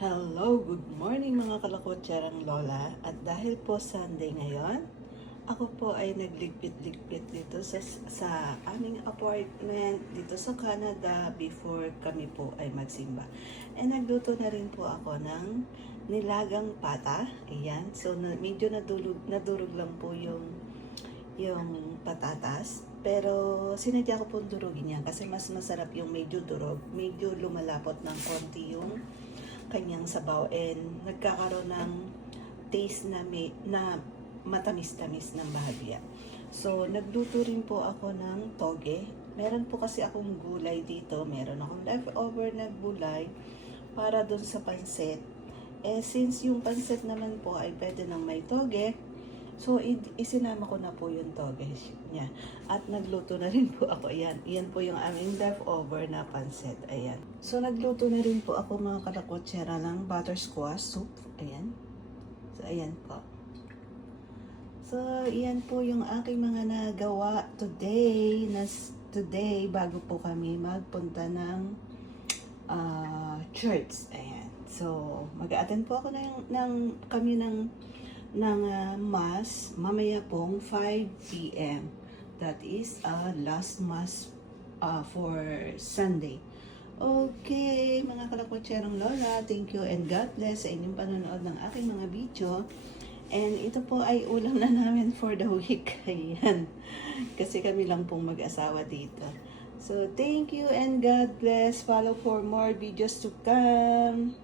Hello, good morning mga kalakotserang lola. At dahil po Sunday ngayon, ako po ay nagligpit-ligpit dito sa aming apartment dito sa Canada before kami po ay magsimba. And nagluto na rin po ako ng nilagang pata. Ayan. So medyo nadurog lang po yung patatas. Pero sinadya ko pong durugin yan kasi mas masarap yung medyo durog. Medyo lumalapot ng konti yung kanyang sabaw and nagkakaroon ng taste na matamis-tamis ng bahagya. So, nagluto rin po ako ng toge. Meron po kasi akong gulay dito. Meron akong leftover na gulay para dun sa pansit. Eh, since yung pansit naman po ay pwede ng may toge, so, isinama ko na po yung toge niya. At nagluto na rin po ako. Ayan. Iyan po yung aming leftover na pansit. Ayan. So, nagluto na rin po ako mga kalakotsera ng buttersquash soup. Ayan. So, ayan po. So, iyan po yung aking mga nagawa today bago po kami magpunta ng church. Ayan. So, mag-a-attend po ako kami ng mass mamaya pong 5 p.m. That is last mass for Sunday. Okay, mga kalakotserong lola, thank you and God bless sa inyong panonood ng aking mga video. And ito po ay ulam na namin for the week. Ayan. Kasi kami lang pong mag-asawa dito. So, thank you and God bless. Follow for more videos to come.